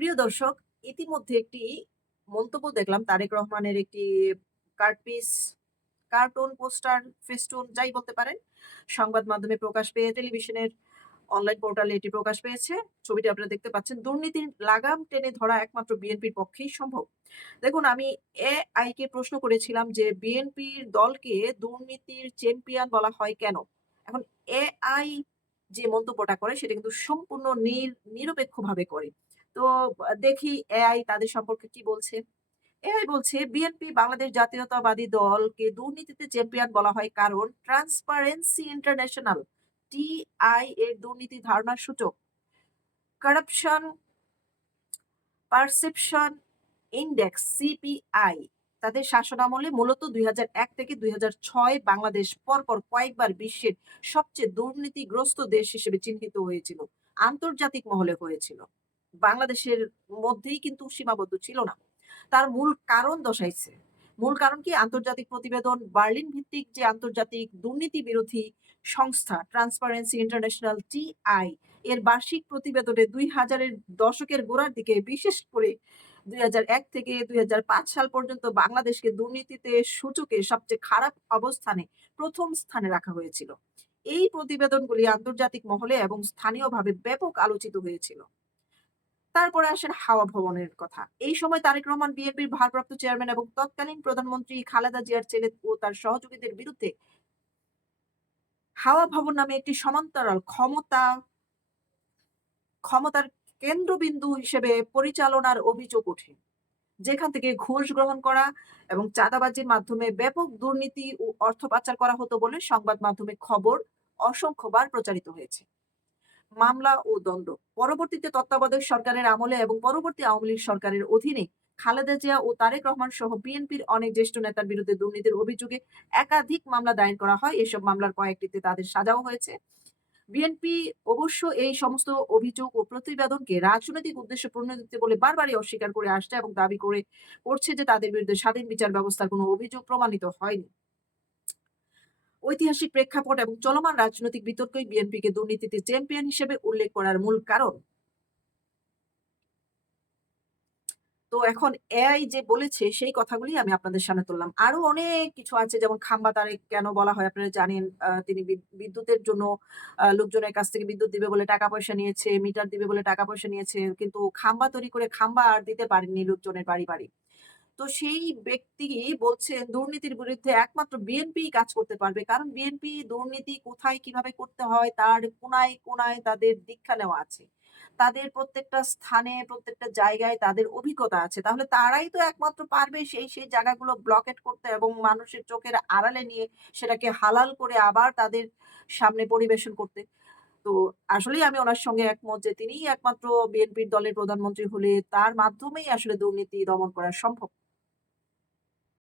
প্রিয় দর্শক, ইতিমধ্যে একটি মন্তব্য দেখলাম তারেক রহমানের একটি কার্টপিস, কার্টুন, পোস্টার, ফেস্টুন যাই বলতে পারেন। সংবাদ মাধ্যমে প্রকাশ পেয়ে টেলিভিশনের অনলাইন পোর্টালে এটি প্রকাশ পেয়েছে। ছবিটি আপনারা দেখতে পাচ্ছেন। দুর্নীতির লাগাম টেনে ধরা একমাত্র বিএনপির পক্ষেই সম্ভব। দেখুন, আমি এআই কে প্রশ্ন করেছিলাম যে বিএনপির দলকে দুর্নীতির চ্যাম্পিয়ন বলা হয় কেন? এখন এআই যে মন্তব্যটা করে সেটা কিন্তু সম্পূর্ণ নিরপেক্ষভাবে করে। তো দেখি এআই তাদের সম্পর্কে কি বলছে। এআই বলছে, "বিএনপি বাংলাদেশ জাতীয়তাবাদী দলকে দুর্নীতিতে চ্যাম্পিয়ন বলা হয় কারণ ট্রান্সপারেন্সি ইন্টারন্যাশনাল টিআই এর দুর্নীতি ধারণার সূচক, কারাপশন পারসেপশন ইনডেক্স সিপিআই তাদের শাসনামলে মূলত ২০০১ থেকে ২০০৬ বাংলাদেশ পরপর কয়েকবার বিশ্বের সবচেয়ে দুর্নীতিগ্রস্ত দেশ হিসেবে চিহ্নিত হয়েছিল। আন্তর্জাতিক মহলে হয়েছিল। বাংলাদেশের মধ্যেই কিন্তু সীমাবদ্ধ ছিল না। তার মূল কারণ দর্শাইছে। মূল কারণ কি? আন্তর্জাতিক প্রতিবেদন বার্লিন ভিত্তিক যে আন্তর্জাতিক দুর্নীতি বিরোধী সংস্থা ট্রান্সপারেন্সি ইন্টারন্যাশনাল টিআই এর বার্ষিক প্রতিবেদনে ২০০০ এর দশকের গোড়ার দিকে বিশেষ করে ২০০১ থেকে ২০০৫ সাল পর্যন্ত বাংলাদেশকে দুর্নীতিতে সূচকে সবচেয়ে খারাপ অবস্থানে ১ম স্থানে রাখা হয়েছিল। এই প্রতিবেদনগুলি আন্তর্জাতিক মহলে এবং স্থানীয়ভাবে ব্যাপক আলোচিত হয়েছিল। তারপরে আসেন হাওয়া ভবনের কথা। এই সময় তারেক রহমান বিএনপির ভারপ্রাপ্ত চেয়ারম্যান এবং তৎকালীন প্রধানমন্ত্রী খালেদা জিয়ার ছেলে ও তার সহযোগীদের বিরুদ্ধে হাওয়া ভবন নামে একটি সমান্তরাল ক্ষমতার কেন্দ্রবিন্দু হিসেবে পরিচালনার অভিযোগ ওঠে। যেখান থেকে ঘুষ গ্রহণ করা এবং চাঁদাবাজির মাধ্যমে ব্যাপক দুর্নীতি ও অর্থ পাচার করা হতো বলে সংবাদ মাধ্যমে খবর অসংখ্যবার প্রচারিত হয়েছে। মামলা ও দ্বন্দ্ব। পরবর্তীতে তত্ত্বাবধায়ক সরকারের আমলে এবং পরবর্তী আওয়ামী লীগ সরকারের অধীনে খালেদা জিয়া ও তারেক রহমান সহ বিএনপির অনেক জ্যেষ্ঠ নেতার বিরুদ্ধে দুর্নীতির অভিযোগে একাধিক মামলা দায়ের করা হয়। এসব মামলার কয়েকটিতে তাদের সাজাও হয়েছে। বিএনপি অবশ্য এই সমস্ত অভিযোগ ও প্রতিবেদনকে রাজনৈতিক উদ্দেশ্যে প্রণোদিত বলে বারবারই অস্বীকার করে আসছে এবং দাবি করছে যে তাদের বিরুদ্ধে স্বাধীন বিচার ব্যবস্থার কোনো অভিযোগ প্রমাণিত হয়নি। ঐতিহাসিক প্রেক্ষাপট এবং চলমান রাজনৈতিক বিতর্কই বিএনপিকে দুর্নীতিতে চ্যাম্পিয়ন হিসেবে উল্লেখ করার মূল কারণ। তো এখন এআই যে বলেছে সেই কথাগুলি আমি আপনাদের সামনে তুললাম। আরো অনেক কিছু আছে, যেমন খাম্বা তারেক কেন বলা হয় আপনারা জানেন। তিনি বিদ্যুতের জন্য লোকজনের কাছ থেকে বিদ্যুৎ দিবে বলে টাকা পয়সা নিয়েছে, মিটার দিবে বলে টাকা পয়সা নিয়েছে। কিন্তু খাম্বা তৈরি করে খাম্বা আর দিতে পারেননি লোকজনের বাড়ি, বাড়ি। তো সেই ব্যক্তি বলছেন দুর্নীতির বিরুদ্ধে একমাত্র বিএনপিই কাজ করতে পারবে। কারণ বিএনপি দুর্নীতি কোথায় কিভাবে করতে হয় তার কোণায়, কোণায় তাদের দীক্ষা নেওয়া আছে। তাদের প্রত্যেকটা স্থানে, প্রত্যেকটা জায়গায় তাদের অভিজ্ঞতা আছে। তাহলে তারাই তো একমাত্র পারবে সেই জায়গাগুলো ব্লকেট করতে এবং মানুষের চোখের আড়ালে নিয়ে সেটাকে হালাল করে আবার তাদের সামনে পরিবেশন করতে। তো আসলেই আমি উনার সঙ্গে একমত যে তিনিই একমাত্র বিএনপির দলের প্রধানমন্ত্রী হলে তার মাধ্যমেই আসলে দুর্নীতি দমন করা সম্ভব।